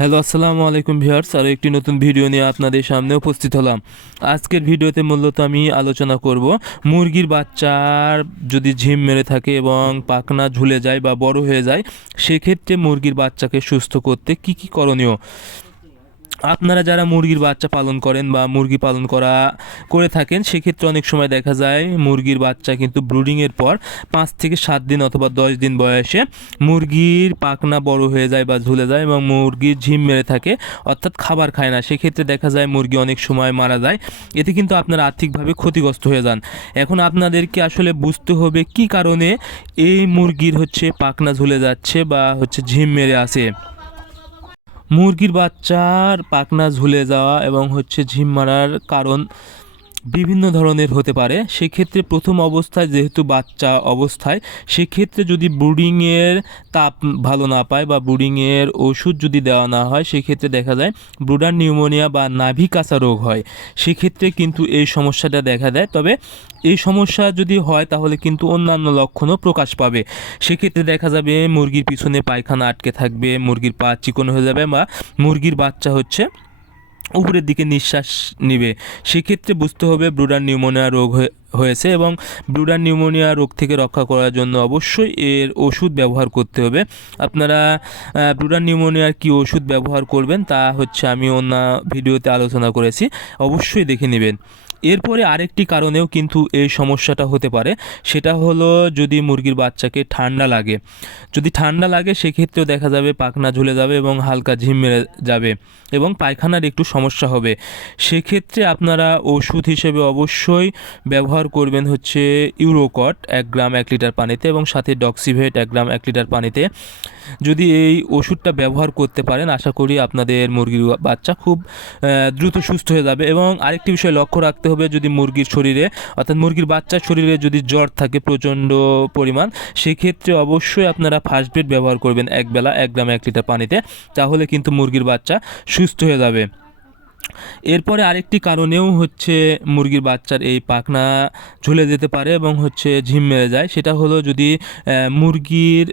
Hello, আসসালামু আলাইকুম viewers. আরও একটি নতুন ভিডিও নিয়ে আপনাদের সামনে উপস্থিত হলাম। আজকের ভিডিওতে মূলত আমি আলোচনা করব মুরগির বাচ্চার যদি ঝিম মেরে থাকে এবং পাখনা ঝুলে যায় বা বড় হয়ে যায়, সেক্ষেত্রে মুরগির বাচ্চাকে সুস্থ করতে কি কি করণীয়। আপনারা যারা মুরগির বাচ্চা পালন করেন বা মুরগি পালন করে থাকেন, সেক্ষেত্রে অনেক সময় দেখা যায় মুরগির বাচ্চা কিন্তু ব্রুডিংয়ের পর 5 থেকে 7 দিন অথবা 10 দিন বয়সে মুরগির পাখনা বড় হয়ে যায় বা ঝুলে যায় এবং মুরগির ঝিম মেরে থাকে, অর্থাৎ খাবার খায় না। সেক্ষেত্রে দেখা যায় মুরগি অনেক সময় মারা যায়। এতে কিন্তু আপনারা আর্থিকভাবে ক্ষতিগ্রস্ত হয়ে যান। এখন আপনাদেরকে আসলে বুঝতে হবে কি কারণে এই মুরগির পাখনা ঝুলে যাচ্ছে বা ঝিম মেরে আসে। মুরগির বাচ্চার পাখনা ঝুলে যাওয়া এবং ঝিম মারার কারণ বিভিন্ন ধরনের হতে পারে। সেক্ষেত্রে প্রথম অবস্থায় যেহেতু বাচ্চা অবস্থায়, সেক্ষেত্রে যদি ব্রুডিংয়ের তাপ ভালো না পায় বা ব্রুডিংয়ের ওষুধ যদি দেওয়া না হয়, সেক্ষেত্রে দেখা যায় ব্রুডার নিউমোনিয়া বা নাভি কাঁচা রোগ হয়। সেক্ষেত্রে কিন্তু এই সমস্যাটা দেখা দেয়। তবে এই সমস্যা যদি হয় তাহলে কিন্তু অন্যান্য লক্ষণও প্রকাশ পাবে। সেক্ষেত্রে দেখা যাবে মুরগির পিছনে পায়খানা আটকে থাকবে, মুরগির পা চিকন হয়ে যাবে বা মুরগির বাচ্চা উপরের দিকে নিঃশ্বাস নেবে। সেক্ষেত্রে বুঝতে হবে ব্রুডার নিউমোনিয়া রোগ হয়েছে এবং ব্রুডার নিউমোনিয়া রোগ থেকে রক্ষা করার জন্য অবশ্যই এর ওষুধ ব্যবহার করতে হবে। আপনারা ব্রুডার নিউমোনিয়ার কি ওষুধ ব্যবহার করবেন তা আমি অন্য ভিডিওতে আলোচনা করেছি, অবশ্যই দেখে নেবেন। এরপরে আরেকটি কারণেও কিন্তু এই সমস্যাটা হতে পারে, সেটা হলো যদি মুরগির বাচ্চাকে ঠান্ডা লাগে। যদি ঠান্ডা লাগে সেক্ষেত্রেও দেখা যাবে পাখনা ঝুলে যাবে এবং হালকা ঝিম মেরে যাবে এবং পায়খানার একটু সমস্যা হবে। সেক্ষেত্রে আপনারা ওষুধ হিসেবে অবশ্যই ব্যবহার করবেন ইউরোকট 1 গ্রাম 1 লিটার পানিতে এবং সাথে ডক্সিভেট 1 গ্রাম 1 লিটার পানিতে। যদি এই ওষুধটা ব্যবহার করতে পারেন, আশা করি আপনাদের মুরগির বাচ্চা খুব দ্রুত সুস্থ হয়ে যাবে। এবং আরেকটি বিষয় লক্ষ্য রাখতে হবে, যদি মুরগির শরীরে অর্থাৎ মুরগির বাচ্চার শরীরে যদি জ্বর থাকে প্রচণ্ড পরিমাণ, সেক্ষেত্রে অবশ্যই আপনারা ফার্স্ট এড ব্যবহার করবেন একবেলা 1 গ্রাম 1 লিটার পানিতে, তাহলে কিন্তু মুরগির বাচ্চা সুস্থ হয়ে যাবে। এরপরে আরেকটি কারণেও মুরগির বাচ্চার এই পাখনা ঝুলে যেতে পারে এবং ঝিম মেরে যায়। সেটা হলো যদি মুরগির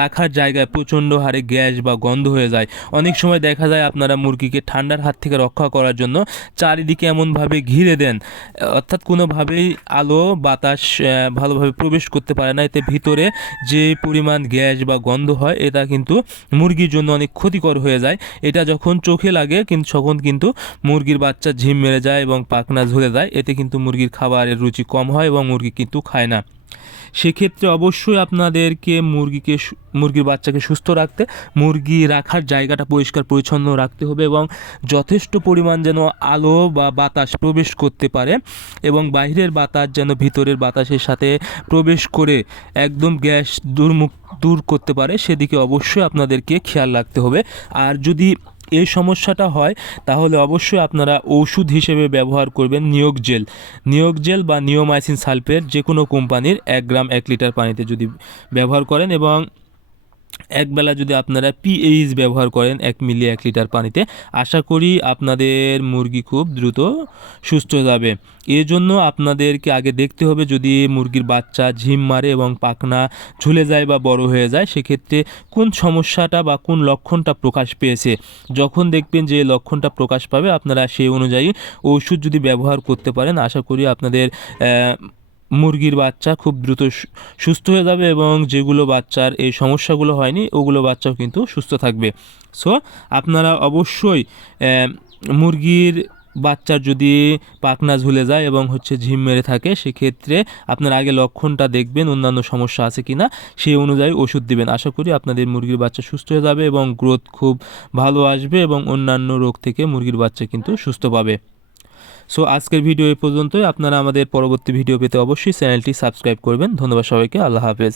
রাখার জায়গায় প্রচণ্ড হারে গ্যাস বা গন্ধ হয়ে যায়। অনেক সময় দেখা যায় আপনারা মুরগিকে ঠান্ডার হাত থেকে রক্ষা করার জন্য চারিদিকে এমনভাবে ঘিরে দেন, অর্থাৎ কোনোভাবেই আলো বাতাস ভালোভাবে প্রবেশ করতে পারে না। এতে ভিতরে যে পরিমাণ গ্যাস বা গন্ধ হয়, এটা কিন্তু মুরগির জন্য অনেক ক্ষতিকর হয়ে যায়। এটা যখন চোখে লাগে তখন কিন্তু মুরগির বাচ্চা ঝিম মেরে যায় এবং পাখনা ঝুলে যায়। এতে কিন্তু মুরগির খাবারের রুচি কম হয় এবং মুরগি কিন্তু খায় না। সেক্ষেত্রে অবশ্যই আপনাদেরকে মুরগির বাচ্চাকে সুস্থ রাখতে মুরগি রাখার জায়গাটা পরিষ্কার পরিচ্ছন্ন রাখতে হবে এবং যথেষ্ট পরিমাণ যেন আলো বা বাতাস প্রবেশ করতে পারে এবং বাইরের বাতাস যেন ভিতরের বাতাসের সাথে প্রবেশ করে একদম গ্যাস দূর করতে পারে, সেদিকে অবশ্যই আপনাদেরকে খেয়াল রাখতে হবে। আর যদি এই সমস্যাটা হয় তাহলে অবশ্যই আপনারা ওষুধ হিসেবে ব্যবহার করবেন নিয়োগ জেল বা নিওমাইসিন সালফেট, যে কোনো কোম্পানির 1 গ্রাম 1 লিটার পানিতে যদি ব্যবহার করেন এবং একবেলা যদি আপনারা পিএইচ ব্যবহার করেন 1 মিলি 1 লিটার পানিতে, আশা করি আপনাদের মুরগি খুব দ্রুত সুস্থ যাবে। এর জন্য আপনাদেরকে আগে দেখতে হবে যদি মুরগির বাচ্চা ঝিম মারে এবং পাখনা ঝুলে যায় বা বড় হয়ে যায়, সেক্ষেত্রে কোন সমস্যাটা বা কোন লক্ষণটা প্রকাশ পেয়েছে। যখন দেখবেন যে লক্ষণটা প্রকাশ পাবে, আপনারা সেই অনুযায়ী ওষুধ যদি ব্যবহার করতে পারেন, আশা করি আপনাদের মুরগির বাচ্চা খুব দ্রুত সুস্থ হয়ে যাবে এবং যেগুলো বাচ্চার এই সমস্যাগুলো হয়নি ওগুলো বাচ্চাও কিন্তু সুস্থ থাকবে। সো আপনারা অবশ্যই মুরগির বাচ্চার যদি পাখনা ঝুলে যায় এবং ঝিম মেরে থাকে, সেক্ষেত্রে আপনারা আগে লক্ষণটা দেখবেন অন্যান্য সমস্যা আছে কিনা, সেই অনুযায়ী ওষুধ দিবেন। আশা করি আপনাদের মুরগির বাচ্চা সুস্থ হয়ে যাবে এবং গ্রোথ খুব ভালো আসবে এবং অন্যান্য রোগ থেকে মুরগির বাচ্চা কিন্তু সুস্থ পাবে। সো আজকের ভিডিও এই পর্যন্তই। আপনারা আমাদের পরবর্তী ভিডিও পেতে অবশ্যই চ্যানেলটি সাবস্ক্রাইব করবেন। ধন্যবাদ সবাইকে। আল্লাহ হাফেজ।